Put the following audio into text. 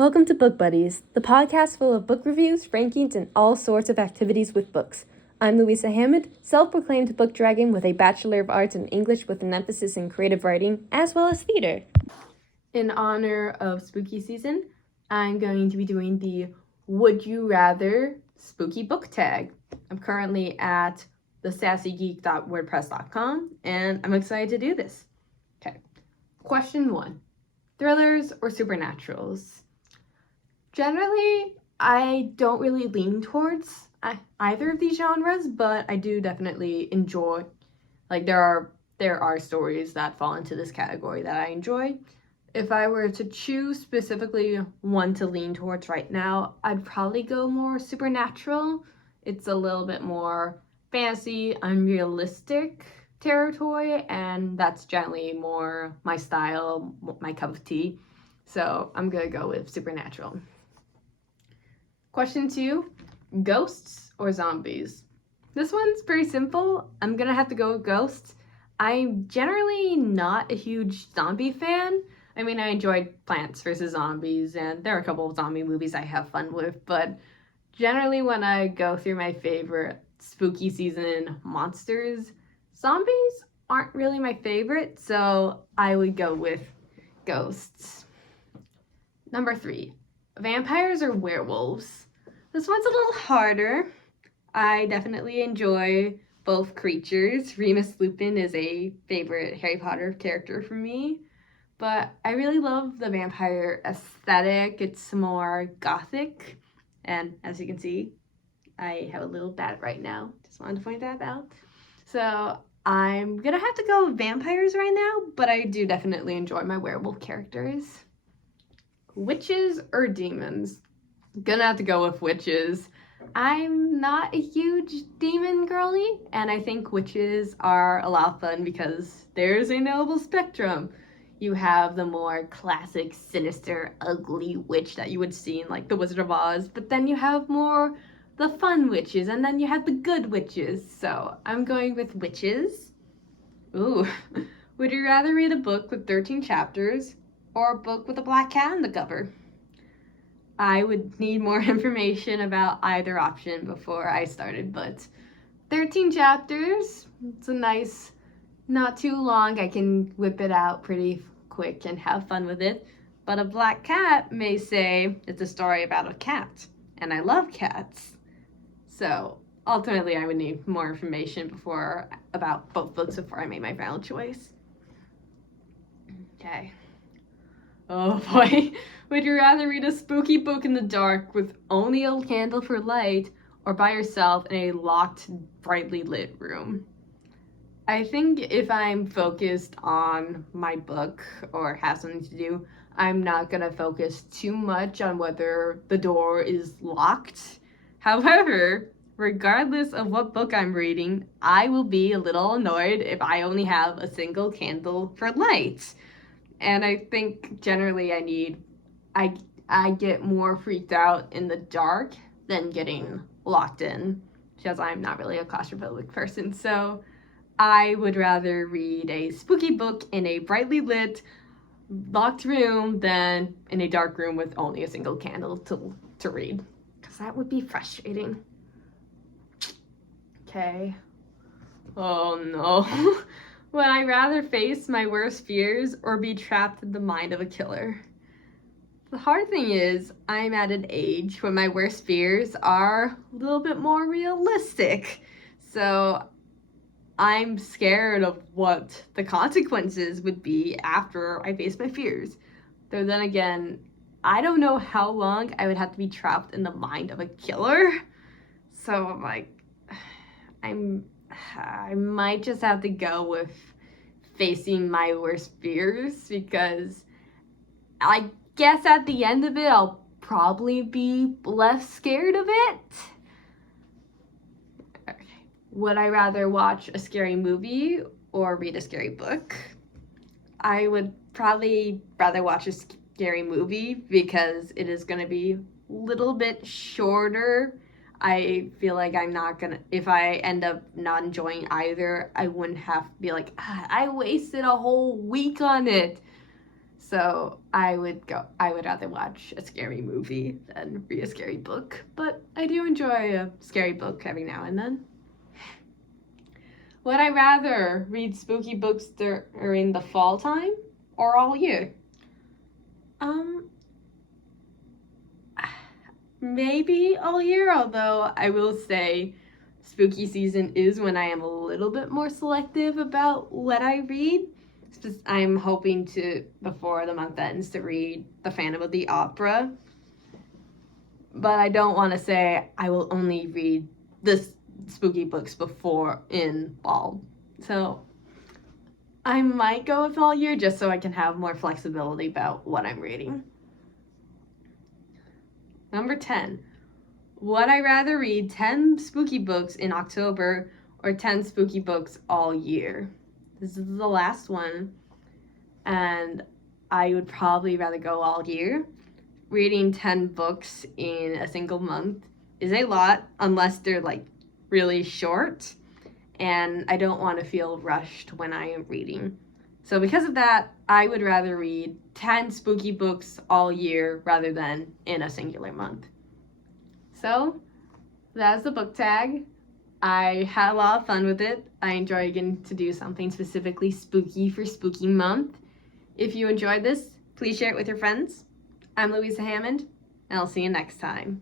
Welcome to Book Buddies, the podcast full of book reviews, rankings, and all sorts of activities with books. I'm Louisa Hammond, self-proclaimed book dragon with a Bachelor of Arts in English with an emphasis in creative writing, as well as theater. In honor of spooky season, I'm going to be doing the Would You Rather Spooky Book Tag. I'm currently at thesassygeek.wordpress.com, and I'm excited to do this. Okay, question 1. Thrillers or supernaturals? Generally, I don't really lean towards either of these genres, but I do definitely enjoy, there are stories that fall into this category that I enjoy. If I were to choose specifically one to lean towards right now, I'd probably go more supernatural. It's a little bit more fantasy, unrealistic territory, and that's generally more my style, my cup of tea. So I'm gonna go with supernatural. Question 2, ghosts or zombies? This one's pretty simple. I'm gonna have to go with ghosts. I'm generally not a huge zombie fan. I mean, I enjoyed Plants vs. Zombies, and there are a couple of zombie movies I have fun with, but generally when I go through my favorite spooky season monsters, zombies aren't really my favorite, so I would go with ghosts. Number 3, vampires or werewolves? This one's a little harder. I definitely enjoy both creatures. Remus Lupin is a favorite Harry Potter character for me, but I really love the vampire aesthetic. It's more gothic, and as you can see, I have a little bat right now. Just wanted to point that out. So I'm gonna have to go with vampires right now, but I do definitely enjoy my werewolf characters. Witches or demons? Gonna have to go with witches. I'm not a huge demon girly, and I think witches are a lot of fun because there's a noble spectrum. You have the more classic, sinister, ugly witch that you would see in like The Wizard of Oz, but then you have more the fun witches, and then you have the good witches. So I'm going with witches. Ooh, would you rather read a book with 13 chapters or a book with a black cat on the cover? I would need more information about either option before I started, but 13 chapters, it's a nice, not too long, I can whip it out pretty quick and have fun with it. But a black cat may say it's a story about a cat, and I love cats. So ultimately I would need more information about both books before I made my final choice. Okay. Oh boy, would you rather read a spooky book in the dark with only a candle for light or by yourself in a locked, brightly lit room? I think if I'm focused on my book or have something to do, I'm not gonna focus too much on whether the door is locked. However, regardless of what book I'm reading, I will be a little annoyed if I only have a single candle for light. And I think generally I get more freaked out in the dark than getting locked in, because I'm not really a claustrophobic person. So I would rather read a spooky book in a brightly lit, locked room than in a dark room with only a single candle to read, because that would be frustrating. Okay. Oh no. Would I rather face my worst fears or be trapped in the mind of a killer? The hard thing is, I'm at an age when my worst fears are a little bit more realistic. So I'm scared of what the consequences would be after I face my fears. Though then again, I don't know how long I would have to be trapped in the mind of a killer. So I'm like, I might just have to go with facing my worst fears, because I guess at the end of it, I'll probably be less scared of it. Okay. Would I rather watch a scary movie or read a scary book? I would probably rather watch a scary movie because it is going to be a little bit shorter. I feel like if I end up not enjoying either, I wouldn't have to be like, I wasted a whole week on it. So I would rather watch a scary movie than read a scary book, but I do enjoy a scary book every now and then. Would I rather read spooky books during the fall time or all year? Maybe all year, although I will say spooky season is when I am a little bit more selective about what I read. I'm hoping to, before the month ends, to read The Phantom of the Opera. But I don't want to say I will only read the spooky books before in fall. So I might go with all year just so I can have more flexibility about what I'm reading. Number 10. Would I rather read 10 spooky books in October or 10 spooky books all year? This is the last one, and I would probably rather go all year. Reading 10 books in a single month is a lot, unless they're like really short, and I don't want to feel rushed when I am reading. So because of that, I would rather read 10 spooky books all year rather than in a singular month. So that's the book tag. I had a lot of fun with it. I enjoy getting to do something specifically spooky for Spooky Month. If you enjoyed this, please share it with your friends. I'm Louisa Hammond, and I'll see you next time.